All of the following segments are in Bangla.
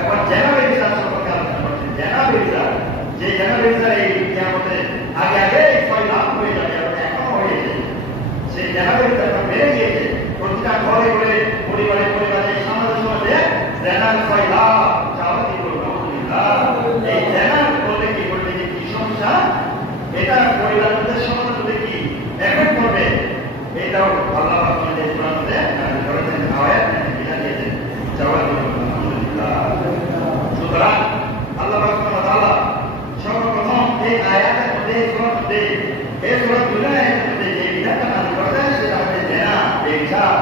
এখন জেনারেশন সম্পর্কে আলোচনা করছি। জেনারেশন যে জেনারেশন এই কিয়ামতে আগে আগে ছয় লাখ হয়ে যাবে এবং এখনো হয়েছে, সেই জেনারেশন বেড়ে গিয়েছে। প্রতিটা ঘরে ঘরে পরিবারে পরিবারে সমাজে সমাজে জেনার ছয় লাখ চাওয়াতি করবো। এই জেনার করলে কি করবে, কি সমস্যা, এটা পরিবারের সমাজ হলে কি এফেক্ট করবে, এটাও আল্লাহ আপনাদের কোরআনে করেছেন, আয়াত এটা দিয়েছেন চাওয়াতি করবো। সুতরাং আল্লাহ সুবহানাহু ওয়া তাআলা সর্বপ্রথম এই আয়াতের মধ্যে এই সূরা দুনিয়ার মধ্যে যে বিধানটা নাযিল করেছেন সেটা হচ্ছে জেনা, ব্যভিচার,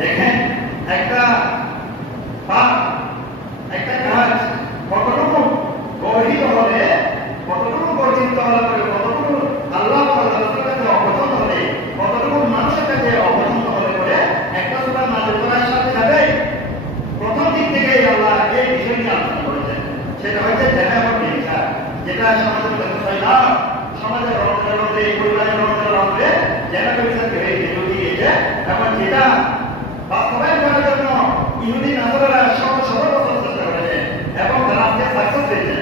দেখেন একটা পাপ, একটা কাজ কতটুকু গর্হিত হলে, কতটুকু গর্হিত হলে, কতটুকু আল্লাহ রাসূলের কাছে অপছন্দ হলে, কতটুকু মানুষের কাছে অপছন্দ হলে পরে একটা সূরা নাযিল করার সাথে সাথে প্রথম দিক থেকে আল্লাহ এই বিষয় নিয়ে আলোচনা করেছেন। সেটা হচ্ছে জেনা এবং ব্যভিচার, যেটা সমাজের মধ্যে হয় না, সমাজের রমজানের মধ্যে, পরিবারের রমজানের মধ্যে জেনা ব্যভিচার বেড়ে গিয়েছে। এবং যেটা বাস্তবায়ন করার জন্য ইহুদি নাসারারা শত শত বছর চেষ্টা করেছে এবং তারা আজকে সাকসেস পেয়েছে।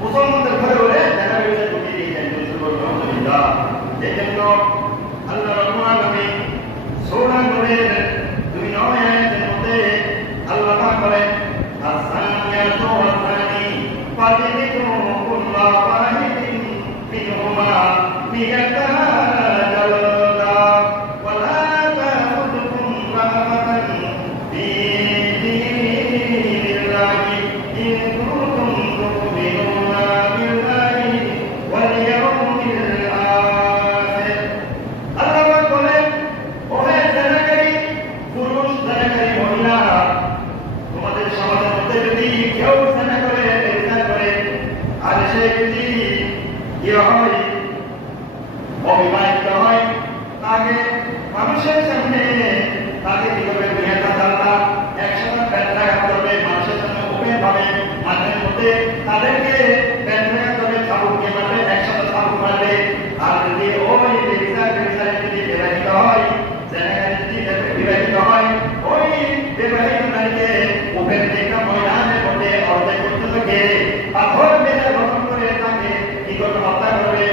মুসলমানদের ঘরে ঘরে জেনা ব্যভিচার ঢুকিয়ে দিয়েছেন। আলহামদুলিল্লাহ। এই জন্য আল্লাহ রাব্বুল আলামিন সূরা নূরের 2 নম্বর আয়াতের মধ্যে আল্লাহ পাক বলেন, আস-সামিয়াতু ওয়াস-সামি ফাজিলিদু কুল্লা ওয়াহিদিন মিনহুমা মিয়াতা জালদা ওয়া লা তাখুযুকুম রাহমাতান ফি দীনিল্লাহি ইন কুনতুম তু'মিনুনা বিল্লাহি ওয়াল ইয়াউমিল আখির। আল্লাহ পাক বলেন, ওহে জানাকারী পুরুষ, জানাকারী মহিলা, তোমাদের সমাজের মধ্যে যদি কেউ জানা করে, ব্যভিচার করে, আর সে যদি হয় অবিবাহিত হয়, তাকে মানুষের সামনে তাকে কি করবে, মিয়াতা জালদা, 100 বেত্রাঘাত করবে, মানুষের সামনে ওপেন ভাবে মাঠের মধ্যে তাদেরকে বেত্রাঘাত করবে, চাবুক দিয়ে মারবে, 100 চাবুক মারবে। আর যদি ওই ব্যভিচারে যদি বিবাহিত হয়, জানাকারী যদি বিবাহিত হয়, ওই বিবাহিত নারীকে ওপেন একটা ময়দানের মধ্যে অর্ধেক করতে থাকে, পাথর মেরে গঠন করে তাকে কি করবে, হত্যা করবে।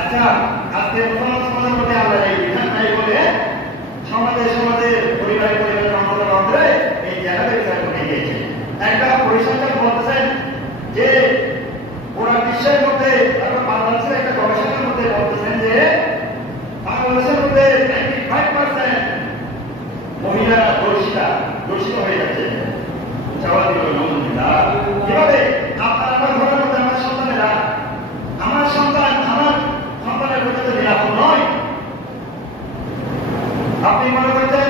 আচ্ছা, আজকে মুসলমান সমাজের মধ্যে আল্লাহ এই বিধান নাই বলে সমাজে সমাজে পরিবারে পরিবারের অন্তরের অন্তরে এই জেনা ব্যভিচার করে গিয়েছে। একটা পরিসংখ্যান বলতেছেন যে পুরা বিশ্বের মধ্যে, বাংলাদেশের একটা গবেষণার মধ্যে বলতেছেন যে বাংলাদেশের মধ্যে 95% মহিলা দর্শিত হয়ে যাচ্ছে। কিভাবে? আপনার আমার ঘরের মধ্যে আমার সন্তানেরা, আমার সন্তানের মধ্যে নিরাপদ নয়। আপনি মনে করছেন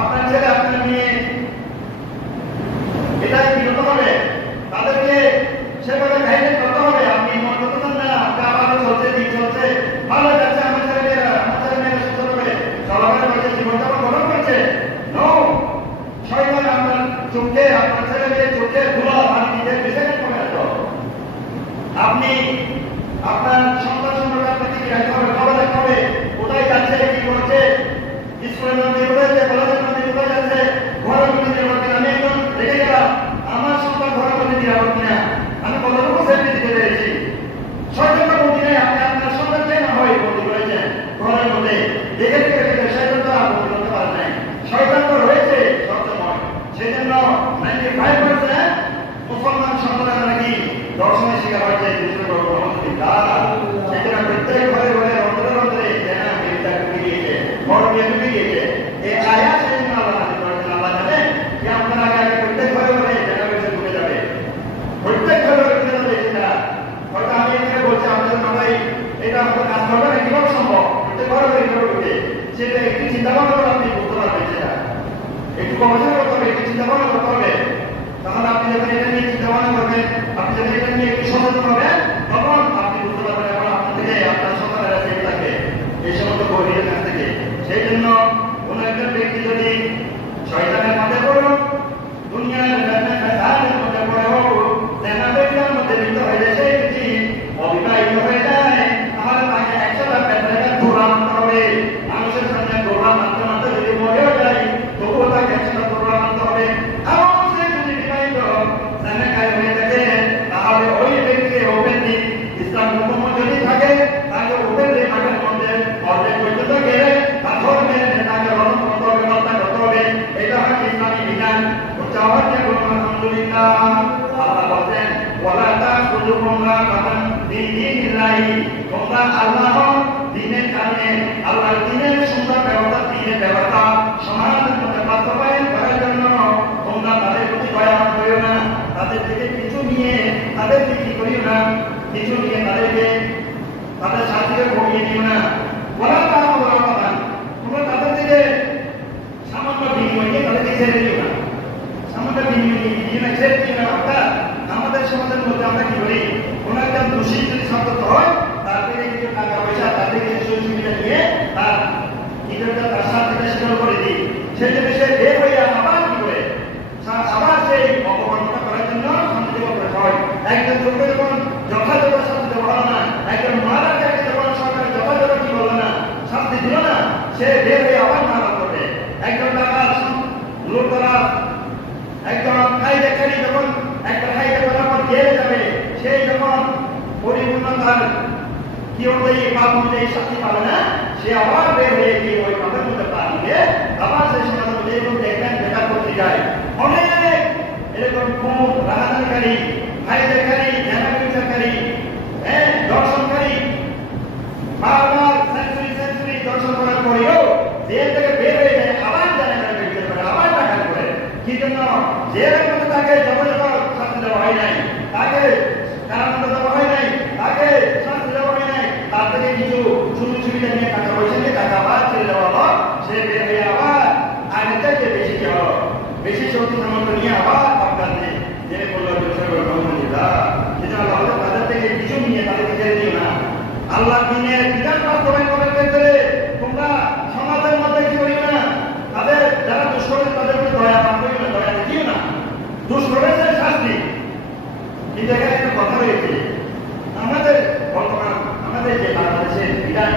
আপনার ছেলে আপনার মেয়ে এটাই বিরত হবে, তাদেরকে সেভাবে গাইডেন্স করতে হবে। আপনি মনে করতেছেন না আবার চলছে, দিন চলছে, ভালো যাচ্ছে, আমার ছেলে মেয়েরা সুস্থ হবে, চলাফেরা করছে, জীবনযাপন গ্রহণ করছে। নো, শয়তান আপনার চোখে, আপনার ছেলে মেয়ের চোখে ধুলো পানি দিতে বিশেষ করে আসো। আপনি আপনার সন্তান সম্পর্কে আপনাকে কি রাখতে হবে, খবর রাখতে হবে, কোথায় যাচ্ছে, কি করছে, স্কুলের মধ্যে কোথায় যাচ্ছে, কলেজের মধ্যে কোথায় যাচ্ছে, ঘরের মধ্যে নিরাপদ কিনা। আমি একজন রেখে গেলাম, আমার সন্তান ঘরের মধ্যে নিরাপদ কিনা, আমি কতটুকু সেফটি দিতে পেরেছি। শয়তান বলতে নেই, আপনি আপনার সন্তানকে না হয় বন্দি করেছেন ঘরের মধ্যে, দেখে দেখে দেখে শয়তান তো আর বন্দি করতে পারে নাই। শয়তান তো রয়েছে সবসময়। সেই জন্য 95% মুসলমান সন্তানেরা নাকি দর্শনের শিকার হয়েছে। সেখানে প্রত্যেক ঘরে ঘরে অন্তরে অন্তরে জেনা ব্যভিচার ঢুকে গিয়েছে, বড় বিয়ে ঢুকে গিয়েছে। এই আয়াত সেই জন্য আল্লাহ নাযিল করেছেন। আল্লাহ জানেন যে আপনার আগে আগে প্রত্যেক ঘরে ঘরে জেনা ব্যভিচার ঢুকে যাবে, প্রত্যেক ঘরে ঘরে ঢুকে যাবে। সেটা হয়তো আমি এখানে বলছি আমাদের সবাই এটা আমাদের কাজ করবে না, কিভাবে সম্ভব? প্রত্যেক ঘরে ঘরে কিভাবে ঢুকে, সেটা একটু চিন্তা ভাবনা করে আপনি বুঝতে পারবেন। সেটা একটু গবেষণা করতে হবে, একটু চিন্তা ভাবনা করতে হবে। তাহলে আপনি যখন এটা নিয়ে চিন্তা ভাবনা করবেন, আপনি যখন এটা নিয়ে একটু সচেতন হবেন, তখন আপনি বুঝতে পারবেন এখন আপনার থেকে আপনার সন্তানেরা সেফ থাকে এই সমস্ত গভীরের কাছ থেকে। সেই জন্য কোন একজন ব্যক্তি যদি শয়তানের মধ্যে পড়ো, দুনিয়ার মধ্যে পড়ে হোক, জেনা ব্যভিচারের মধ্যে লিপ্ত হয়ে যায়, সেই ব্যক্তি অবিবাহিত হয়ে যায়, তাহলে তাকে 100 বেত্রাঘাত দৌড়া মারতে হবে। মানুষের সামনে দৌড়া মারতে মারতে ওয়ালা তাখুযুকুম রাকাতান বিদিনিল্লাহি, তোমরা আল্লাহর দ্বীনের কারণে, আল্লাহর দ্বীনের সুন্দর ব্যবস্থা, দ্বীনের ব্যবস্থা সমাজের মধ্যে বাস্তবায়ন করার জন্য তোমরা তাদের প্রতি দয়া করিও না, তাদের থেকে কিছু নিয়ে তাদেরকে কি করিও না, কিছু নিয়ে তাদেরকে তাদের সাথে ভোগিয়ে দিও না। ওয়ালা তাখুযুকুম রাকাতান, তোমরা তাদের থেকে সামান্য বিনিময়ে তাদেরকে ছেড়ে দিও না, সামান্য বিনিময়ে ছেড়ে দিও না। অর্থাৎ আমাদের সমাজের মধ্যে আমরা কি করি, কোনো একটা দোষী যদি সম্পর্ক হয় তার থেকে কিছু টাকা পয়সা, তার থেকে কিছু সুবিধা নিয়ে তার নিজেকে তার সাথে স্বীকার করে দিই, সেই জন্য সে বের হয়ে আবার কি করে আবার সেই অপমাননা করার জন্য শান্তি করে হয়। একজন লোককে যখন যথাযথ শাস্তি দেওয়া হলো না, একজন মারাকে যখন সরকার যথাযথ কি বললো না, শাস্তি দিল না, সে বের হয়ে আবার মারা করবে। একজন টাকার লোকরা একজন খাইদেখারি যখন একটা খাইতে যখন জেলে যাবে, সেই যখন পরিপূর্ণ তার কি অনুযায়ী পাপ অনুযায়ী শাস্তি পাবে না, সে আবার বের হয়ে গিয়ে ওই পাপের মধ্যে পা দিয়ে আবার সেই সমাজের মধ্যে এবং দেখবেন বেকার করতে যায়। অনেক এরকম খুন, রাহাজানিকারী, খাইদেখারি, জ্ঞানাবিচারকারী, দর্শনকারী বারবার সেঞ্চুরি দর্শন করার পরেও জেল থেকে বের হয়ে যায়, আবার জানাজানি বিচার করে, আবার টাকা করে। কি জন্য? জেলের মধ্যে তাকে যথাযথ শাস্তি দেওয়া হয় নাই, তাকে কারাদণ্ড দেওয়া হয় নাই, তাকে শাস্তি দেওয়া হয় নাই, তার থেকে কিছু সুযোগ সুবিধা নিয়ে টাকা পয়সা নিয়ে টাকা আবার ছেড়ে দেওয়া হলো, সে বের হয়ে আবার আগের থেকে বেশি কি হলো, বেশি শক্তি সামর্থ্য নিয়ে আবার আপনার জেলে করলো। তাদের থেকে কিছু নিয়ে তাদেরকে ছেড়ে দিও না। আল্লাহ দ্বীনের বিধান বাস্তবায়ন করার ক্ষেত্রে তোমরা সমাজের মধ্যে কি করিও না, তাদের যারা দোষ করে তাদের প্রতি দয়া করিও না, দয়া দেখিও না। দোষ করেছে শাস্তি। কিন্তু এখানে একটা কথা রয়েছে, আমাদের বর্তমান আমাদের যে বাংলাদেশের বিধান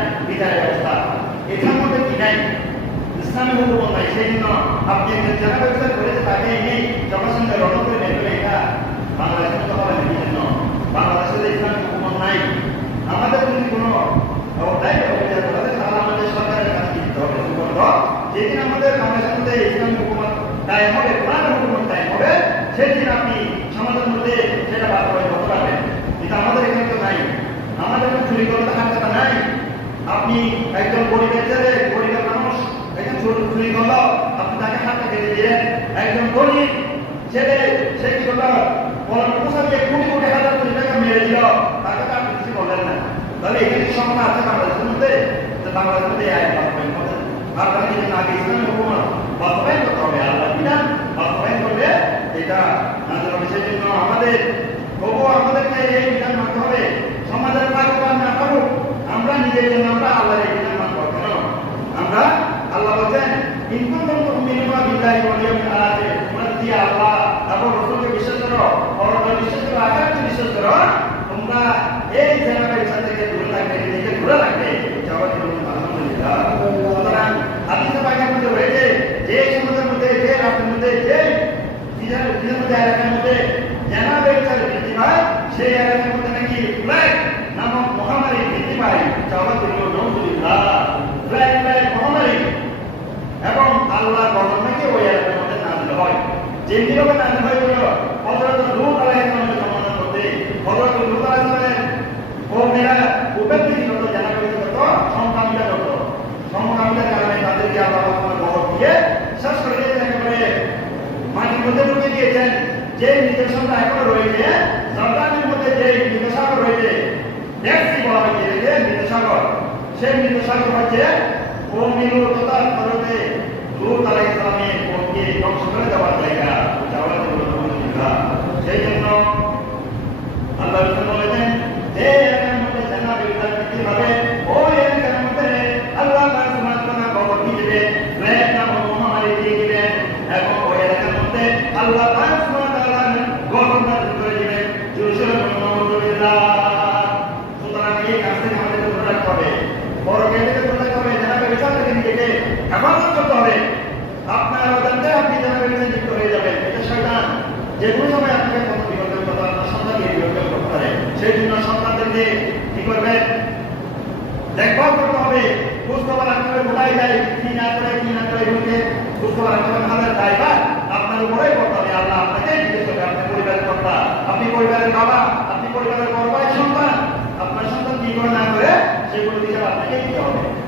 ব্যবস্থা, এটার মধ্যে কি নাই, ইসলামী হুকুম নাই। সেই জন্য আপনি যারা ব্যবস্থা করেছে তাকে এই জনসংখ্যা রণ করে নেবেন, এটা বাংলাদেশের কথা বলেন। এই জন্য বাংলাদেশের ইসলামী হুকুম নাই। আমাদের যদি কোনো তাহলে আমাদের সরকারের কাছে দিতে হবে। যেদিন আমাদের বাংলাদেশের মধ্যে ইসলামী হুকুমত কায়েম হবে, কোরআন হুকুমত কায়েম হবে, সেদিন আপনি সমাজের মধ্যে সেটা বাস্তবায়ন করতে পারবেন। কিন্তু আমাদের এখানে তো নাই। আমাদের চুরি করে থাকার কথা নাই। আপনি একজন গরিবের মানুষ একজন চুরি করলো, আপনি তাকে হাতটা কেটে দিলেন। একজন গরিব ছেলে সে কি করলো, কোটি কোটি হাজার কোটি টাকা মেরে দিল, তাকে তো আপনি কিছু বললেন না। তাহলে এখানে সংখ্যা আছে বাংলাদেশের মধ্যে, বাংলাদেশের মধ্যে বাস্তবায়ন করবেন। আপনারা যদি আগে ইসলামী হুকুমত বাস্তবায়ন করতে হবে, আল্লাহ বিধান বাস্তবায়ন করবে, এটা নাজিল হবে। সেই জন্য আমাদেরকে এই বিধান মানতে হবে। সমাজের কাজ না করুক, আমরা নিজের জন্য আমরা আল্লাহর এই বিধান মানব। কেন? আমরা আল্লাহ বলছেন তোমরা যদি আল্লাহ এবং রাসূলকে বিশ্বাস করো, পরকালে বিশ্বাস করো, আখিরাতে বিশ্বাস করো, তোমরা এই জেনারেশন থেকে দূরে থাকবে, নিজেকে দূরে রাখবে। আলহামদুলিল্লাহ। সুতরাং হাদিসে পাকের মধ্যে রয়েছে, যে সমাজের মধ্যে, যে রাষ্ট্রের মধ্যে, যে এলাকার মধ্যে জেনারেশন বৃদ্ধি পায়, সেই এলাকার মধ্যে নাকি প্লেগ নামক মহামারী বৃদ্ধি পায়। আলহামদুলিল্লাহ। প্লেগ মহামারী এবং আল্লাহ গজব নাকি ওই এলাকার মধ্যে নাযিল হয়। যে নিরবে নাযিল হয়েছিল হযরত লূত আলাইহিস সালামের জমানার মধ্যে, হযরত লূত আলাইহিস সালামের কওমেরা উপস্থিত জানা হয়েছিল তো সমকামিতার কারণে তাদেরকে আল্লাহ গজব দিয়ে শেষ করে দিয়েছেন, একেবারে মাটির মধ্যে ঢুকে দিয়েছেন। যে নির্দেশনটা এখনো রয়েছে, জর্দানের মধ্যে যে নির্দেশক রয়েছে, ডেক্সি বলা হয়েছে, যে নির্দেশক, সেই নির্দেশক হচ্ছে লূত আলাইহিস সালামের কওমকে ধ্বংস করে দেওয়ার জায়গা। সেই জন্য আল্লাহ রাসূল বলেছেন, যে এলাকার মধ্যে জানা বিধান বৃদ্ধি হবে, ওই এলাকার মধ্যে আল্লাহ সুবহানাহু ওয়া তাআলা গজব দিয়ে দিবেন, প্লেগ নামক মহামারী দিয়ে দিবেন, এবং ওই এলাকার মধ্যে আল্লাহ সুবহানাহু ওয়া তাআলা গজব নাযিল করে দিবেন। আলহামদুলিল্লাহ। সুতরাং এই কাজ থেকে আমাদেরকে দূরে রাখতে হবে, বড় থেকে দূরে রাখতে হবে, জানাবে বিষয় থেকে নিজেকে হেফাজত করতে হবে। আপনার অজান্তে আপনি জানাবে বিষয়ে যুক্ত হয়ে যাবেন। এটা শয়তান যে কোনো সময় আপনাকে কত বিপদের কথা, আপনার সন্তানকে বিপদ করতে পারে। সেই জন্য সন্তানদেরকে কি করবেন, দেখভাল করতে হবে, খোঁজখবর রাখতে হবে, কোথায় যায়, কি না করে এগুলোকে খোঁজখবর রাখতে হবে। আমাদের দায়ভার আপনার উপরেই করতে হবে। আল্লাহ আপনাকে জিজ্ঞেস করবে, আপনি পরিবারের কর্তা, আপনি পরিবারের বাবা, সেগুলো বিচার আপনাকে দিতে হবে।